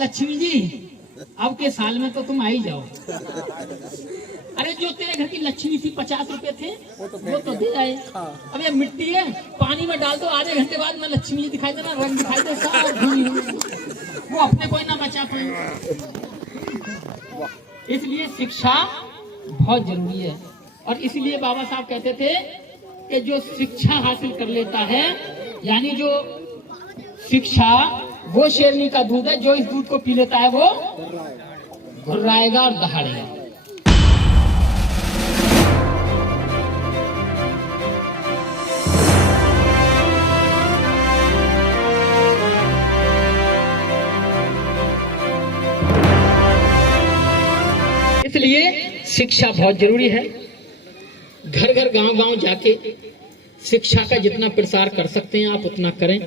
लक्ष्मी जी अब के साल में तो तुम आ ही जाओ। अरे जो तेरे घर की लक्ष्मी थी 50 रुपए थे वो तो दे आए। अब ये मिट्टी है, पानी में डाल दो, आधे घंटे बाद में लक्ष्मी जी दिखाई देना, रंग दिखाई दे, सब धुनी वो अपने कोई ना बचा पाए। इसलिए शिक्षा बहुत जरूरी है। और इसलिए बाबा साहब कहते थे कि जो शिक्षा हासिल कर लेता है, यानी जो शिक्षा वो शेरनी का दूध है, जो इस दूध को पी लेता है वो घुर्राएगा और दहाड़ेगा। इसलिए शिक्षा बहुत जरूरी है। घर घर गांव गांव जाके शिक्षा का जितना प्रसार कर सकते हैं आप उतना करें।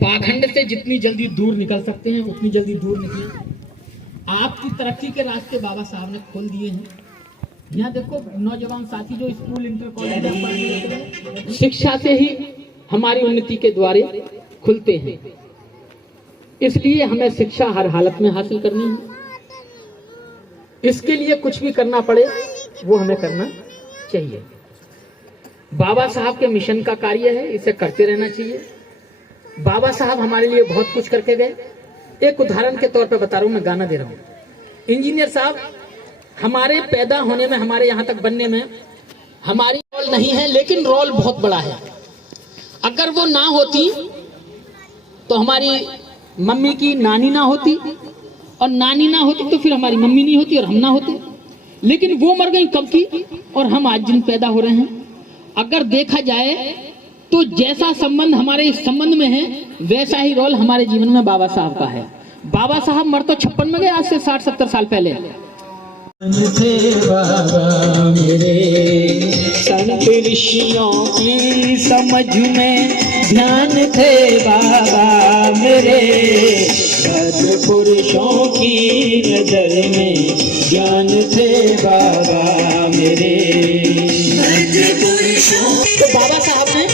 पाखंड से जितनी जल्दी दूर निकल सकते हैं उतनी जल्दी दूर निकलें। आपकी तरक्की के रास्ते बाबा साहब ने खोल दिए हैं। यहाँ देखो नौजवान साथी जो स्कूल इंटर कॉलेज में पढ़ते हैं, शिक्षा से ही हमारी उन्नति के द्वारे खुलते हैं। इसलिए हमें शिक्षा हर हालत में हासिल करनी है। इसके लिए कुछ भी करना पड़े वो हमें करना चाहिए। बाबा साहब के मिशन का कार्य है, इसे करते रहना चाहिए। बाबा साहब हमारे लिए बहुत कुछ करके गए। एक उदाहरण के तौर पे बता रहा हूं, मैं गाना दे रहा हूं। इंजीनियर साहब हमारे पैदा होने में, हमारे यहाँ तक बनने में हमारी रोल नहीं है, लेकिन रोल बहुत बड़ा है। अगर वो ना होती तो हमारी मम्मी की नानी ना होती, और नानी ना होती तो फिर हमारी मम्मी नहीं होती और हम ना होते। लेकिन वो मर गई कब की, और हम आज जिन पैदा हो रहे हैं। अगर देखा जाए तो जैसा संबंध हमारे इस संबंध में है, वैसा ही रोल हमारे जीवन में बाबा साहब का है। बाबा साहब मर तो 56 में गए, आज से 60-70 साल पहले। थे बाबा मेरे संत ऋषियों की समझ में ध्यान थे बाबा मेरे, सद् पुरुषों की नजर में ज्ञान थे बाबा मेरे। तो बाबा साहब ने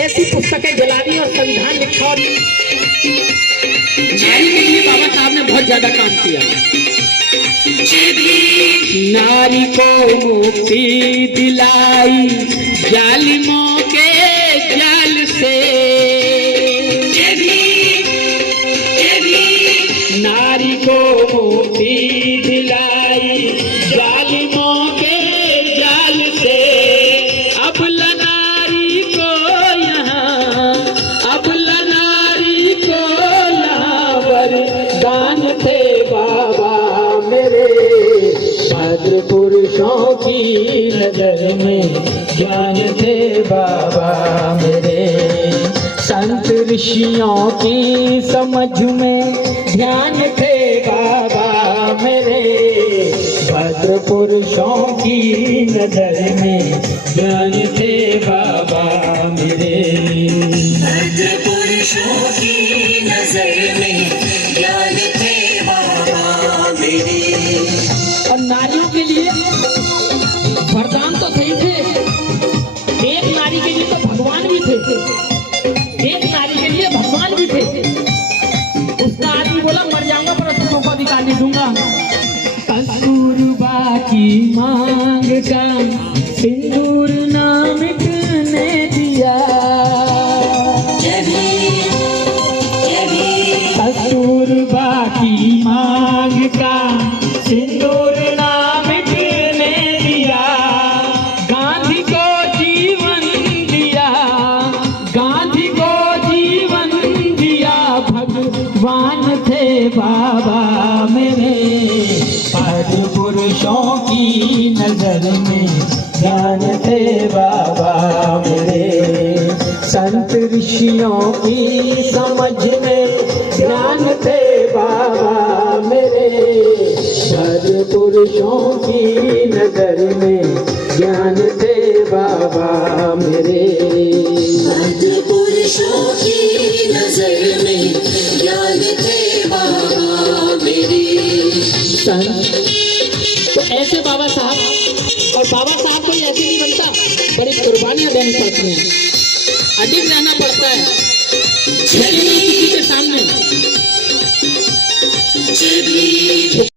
ऐसी पुस्तकें जलानी और संविधान लिखा, और नारी के लिए बाबा साहब ने बहुत ज्यादा काम किया। नारी को मुक्ति दिलाई जालिमों के जाल से, नारी को मुक्ति दिलाई जालिमों के जाल से। अब नारी को यहाँ, अब नारी को यहाँ वरदान थे बाबा मेरे, भद्र पुरुषों की नजर में ज्ञान थे बाबा मेरे। संत ऋषियों की समझ में ध्यान थे बाबा मेरे, भद्र पुरुषों की नजर में ज्ञान थे बाबा मेरे। भद्र पुरुषों की नजर में ज्ञान थे बाबा मेरे। और नारियों के लिए वरदान तो सही थे, एक नारी के लिए तो भगवान भी थे, एक नारी के लिए भगवान भी थे। उसका आदमी बोला मर जाऊंगा पर तुमको को अधिकार नहीं दूंगा। कस्तूरबा की मांग का सिंदूर ना मिटने दिया, कस्तूरबा की मांग का सिंदूर ना मिटने दिया। गांधी को जीवन दिया, गांधी को जीवन दिया, भगवान थे बाबा मेरे, भद्र पुरुषों की नजर में ध्यान थे बाबा मेरे। संत ऋषियों की समझ में ध्यान थे बाबा मेरे, भद्र पुरुषों की नजर में ज्ञान थे बाबा मेरे। भद्र पुरुषों की नजर में ज्ञान थे बाबा मेरे। तो ऐसे बाबा साहब, और बाबा साहब कोई ऐसे नहीं बनता, बड़ी कुर्बानियां देनी पड़ती हैं, अडिग रहना पड़ता है। किसी के सामने जय भीम।